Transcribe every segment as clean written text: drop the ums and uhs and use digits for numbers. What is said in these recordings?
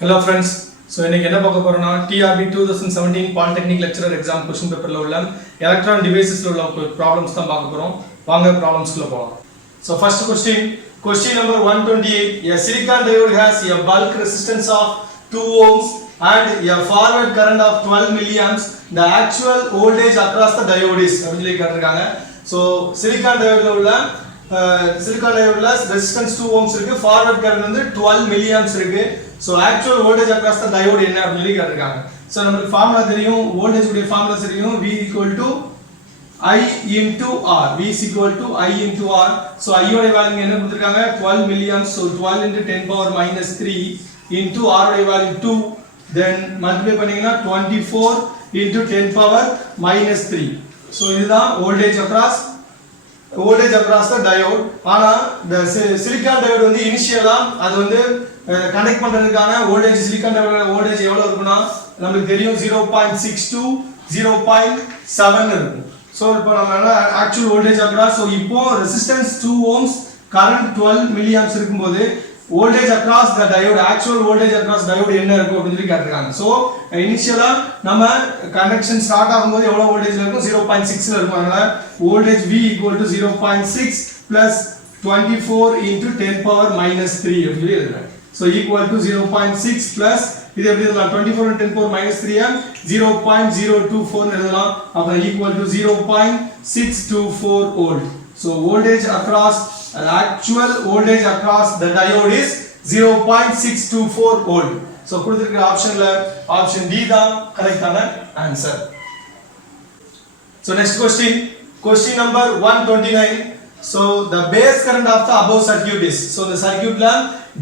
Hello friends. So இன்னைக்கு என்ன பார்க்க போறோம்னா TRB 2017 Polytechnic Lecturer Exam question paperல உள்ள electron devicesல உள்ள problems தான் பார்க்க போறோம். வாங்க problemsக்குள்ள போலாம். So first question number 128. A silicon diode has a bulk resistance of 2 ohms and a forward current of 12 milliamps. The actual voltage across the diode is அப்படி சொல்லி கேட்டிருக்காங்க. So silicon diodeல உள்ள resistance 2 ohms இருக்கு, forward current வந்து 12 milliamps இருக்கு. So actual voltage across the diode என்ன அப்படி சொல்லி கேட்டிருக்காங்க. So நமக்கு ஃபார்முலா தெரியும், voltage உடைய ஃபார்முலா தெரியும், V equal to I into R. V is equal to I into R. So I உடைய வேல்யூ என்ன கொடுத்திருக்காங்க 12 milliamps. So 12 into 10 power minus 3 into R உடைய வேல்யூ 2. Then multiply பண்ணீங்கன்னா 24 into 10 power minus 3. So இதுதான் voltage across the diode. ஆனா the silicon diode வந்து இனிஷியலா அது வந்து கனெக்ட் பண்றதுக்கான வோல்டேஜ் silicon diode வோல்டேஜ் எவ்வளவு இருக்கும்னா நமக்கு தெரியும் 0.6 to 0.7 இருக்கும். சோ இப்போ நம்ம ஆக்சுவல் வோல்டேஜ் அக்ராஸ், சோ இப்போ ரெசிஸ்டன்ஸ் 2 ohms கரண்ட் 12 milliamps இருக்கும்போது voltage across the diode, actual voltage across diode என்ன இருக்கும் அப்படி சொல்லி கேட்டிருக்காங்க. சோ இனிஷியலா நம்ம கனெக்ஷன் ஸ்டார்ட் ஆகும்போது எவ்வளவு வோல்டேஜ்ல இருக்கும் 0.6 ல இருக்கும். அதனால voltage V equal to 0.6 plus 24 into 10 power minus 3 அப்படி சொல்லி எழுதுறேன். So equal to 0.6 plus இது எப்படி எழுதலாம் 24 into 10 power minus 3 0.024 எழுதலாம். அப்ப equal to 0.624 volt. So voltage across actual voltage across the diode is 0.624 volt. So கொடுத்திருக்கிற ஆப்ஷன்ல ஆப்ஷன் D தான் கரெக்ட்டான answer. So next question number 129. So the base current of the above circuit is, so the circuit la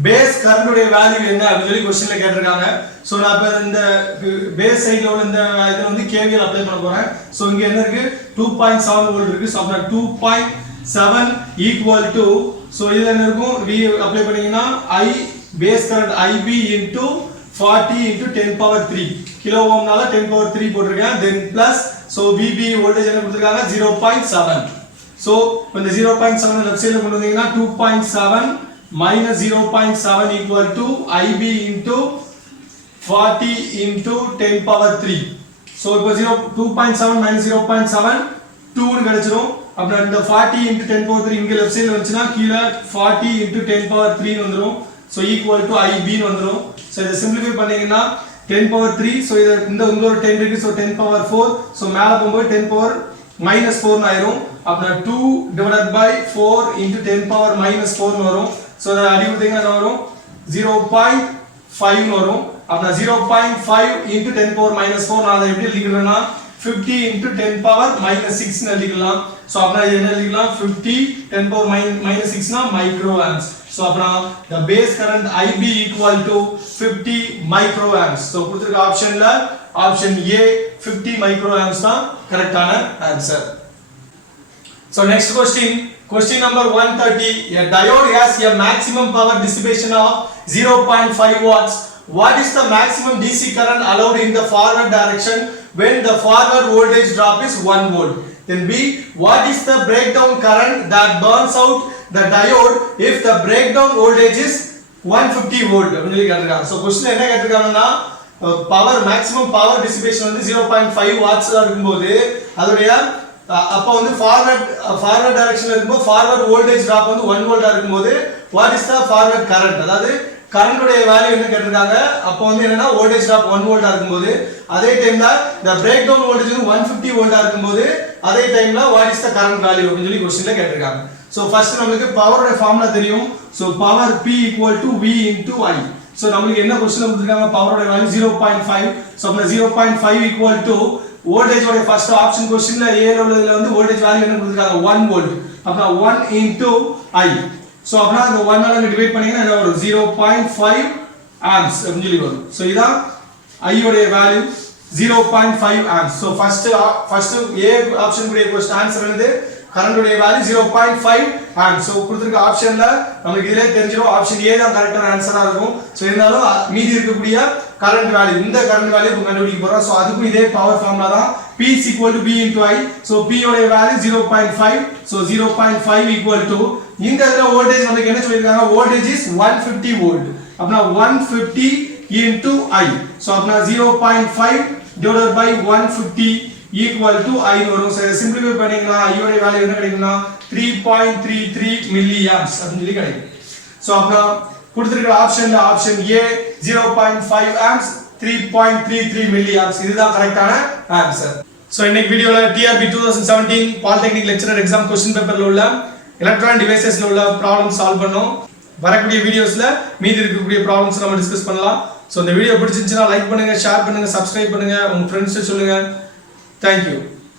base current உடைய value என்ன அப்படி சொல்லி क्वेश्चनல கேட்டிருக்காங்க. So நான் இப்ப இந்த பேஸ் சைடுல உள்ள இந்த இதுல வந்து KVL அப்ளை பண்ண போறேன். சோ இங்க என்ன இருக்கு 2.7 வோல்ட் இருக்கு. சோ அப்ப 2.7 equal to, சோ இதுல என்ன இருக்கும் V அப்ளை பண்ணீங்கன்னா I base current IB into 40 into 10 power 3 kilo ஓம்னால 10 power 3 போட்டுருக்கேன். then plus so VB voltage என்ன கொடுத்திருக்காங்க 0.7. so when the 0.7 left side ல கொண்டு வந்தீங்கன்னா 2.7 minus 0.7 equal to IB into 40 into 10 power 3. so இப்போ 2.7 minus 0.7 2 னு கிடைச்சிரும். அப்புறம் இந்த 40 into 10 power 3 இங்க லெஃப்ட் சைடுல வந்துச்சுனா கீழ 40 into 10 power 3 னு வந்துரும். so equal to IB னு வந்துரும். so இத சிம்பிளிஃபை பண்ணீங்கன்னா 10 power 3, so இத இந்த ஒரு 10 இருக்கு, so 10 power 4, so மேல போகும்போது 10 power minus 4 னு ஆயிரும். அப்புறம் 2 divided by 4 into 10 power minus 4 னு வரும். so அத அடி கொடுத்தீங்கன்னா என்ன வரும் 0.5 னு வரும். அப்புறம் 0.5 into 10 power minus 4 நான் அதை எப்படி எழுதிக்கிறேன்னா 50 into 10 power minus 6 னு எழுதிக்கலாம். so அப்புறம் என்ன எழுதிக்கலாம் 50 10 power minus 6 னா microamps. so அப்புறம் the base current IB equal to 50 microamps. so கொடுத்திருக்க ஆப்ஷன்ல ஆப்ஷன் A 50 microamps தான் கரெக்ட்டான answer. so next question number 130. A diode has a maximum power dissipation of 0.5 watts. What is the maximum DC current allowed in the forward direction when the forward voltage drop is 1 volt? Then B, what is the breakdown current that burns out the diode if the breakdown voltage is 150 volt? அப்படி சொல்லி கேட்டிருக்காங்க. so question என்ன கேட்டிருக்காங்கன்னா power maximum power dissipation வந்து 0.5 watts இருக்கும்போது அதோட அப்ப வந்து forward டைரக்ஷன்ல இருக்கும்போது ஃபார்வர்ட் வோல்டேஜ் டிராப் வந்து 1 வோல்ட்டா இருக்கும்போது what is the forward current, அதாவது கரண்ட் உடைய வேல்யூ என்ன கேட்டிருக்காங்க. அப்ப வந்து என்னன்னா வோல்டேஜ் டிராப் 1 வோல்ட்டா இருக்கும்போது அதே டைம்ல the breakdown voltage வந்து 150 வோல்ட்டா இருக்கும்போது அதே டைம்ல what is the current value அப்படி சொல்லி क्वेश्चनல கேட்டிருக்காங்க. சோ ஃபர்ஸ்ட் நமக்கு பவரோட ஃபார்முலா தெரியும். So power P equal to V into I. So நமக்கு என்ன क्वेश्चन கொடுத்திருக்காங்க பவரோட வேல்யூ 0.5. சோ அப்ப 0.5 equal to வோல்டேஜ் ஓட ஃபர்ஸ்ட் ஆப்ஷன் क्वेश्चनல A ல உள்ளதுல வந்து வோல்டேஜ் வேல்யூ என்ன கொடுத்திருக்காங்க 1 வோல்ட். அப்ப 1 into I. சோ அப்ப அந்த 1 ஆல டிவைட் பண்ணீங்கன்னா என்ன வரும் 0.5 amps அப்படி சொல்லி வரும். சோ இதான் I உடைய value 0.5 amps. So first A option உடைய क्वेश्चन ஆன்சர் வந்து கரண்ட் உடைய வேல்யூ 0.5 amps. சோ கொடுத்திருக்க ஆப்ஷன்ல நமக்கு இதுலயே தெரிஞ்சிரும் ஆப்ஷன் A தான் கரெக்ட்டான ஆன்சரா இருக்கும். சோ இருந்தாலும் மீதி இருக்கக்கூடிய கரண்ட் வேல்யூ இந்த கரண்ட் வேல்யூ கண்டுபிடிக்க போறோம். சோ அதுக்கு இதே பவர் ஃபார்முலா தான் P is equal to B into I. So P உடைய வேல்யூ 0.5. சோ 0.5 equal to இந்த இதுல வோல்டேஜ் நமக்கு என்ன சொல்லிருக்காங்க வோல்டேஜ் இஸ் 150 வோல்ட். அப்பனா 150 into I. So அப்பனா 0.5 divided by 150 equal to I வரும். So simplify பண்ணீங்களா I ஓட வேல்யூ என்ன கிடைக்கும்னா 3.33 milliamps அப்படி சொல்லி கிடைக்கும். So அப்பனா கொடுத்திருக்கிற ஆப்ஷன்ல ஆப்ஷன் A 0.5 amps 3.33 milliamps இதுதான் கரெக்ட்டான ஆன்சர். So இன்னைக்கு வீடியோல TRB 2017 polytechnic lecturer exam question பேப்பர்ல உள்ள எலக்ட்ரானிக் டிவைसेसல உள்ள ப்ராப்ளம் சால்வ் பண்ணோம். வரக்கூடிய வீடியோஸ்ல மீதி இருக்கக்கூடிய ப்ராப்ளம்ஸ் நம்ம டிஸ்கஸ் பண்ணலாம். சோ இந்த வீடியோ பிடிச்சிருந்தா லைக் பண்ணுங்க, ஷேர் பண்ணுங்க, சப்ஸ்கிரைப் பண்ணுங்க, உங்க ஃப்ரெண்ட்ஸ்க்கு சொல்லுங்க. Thank you.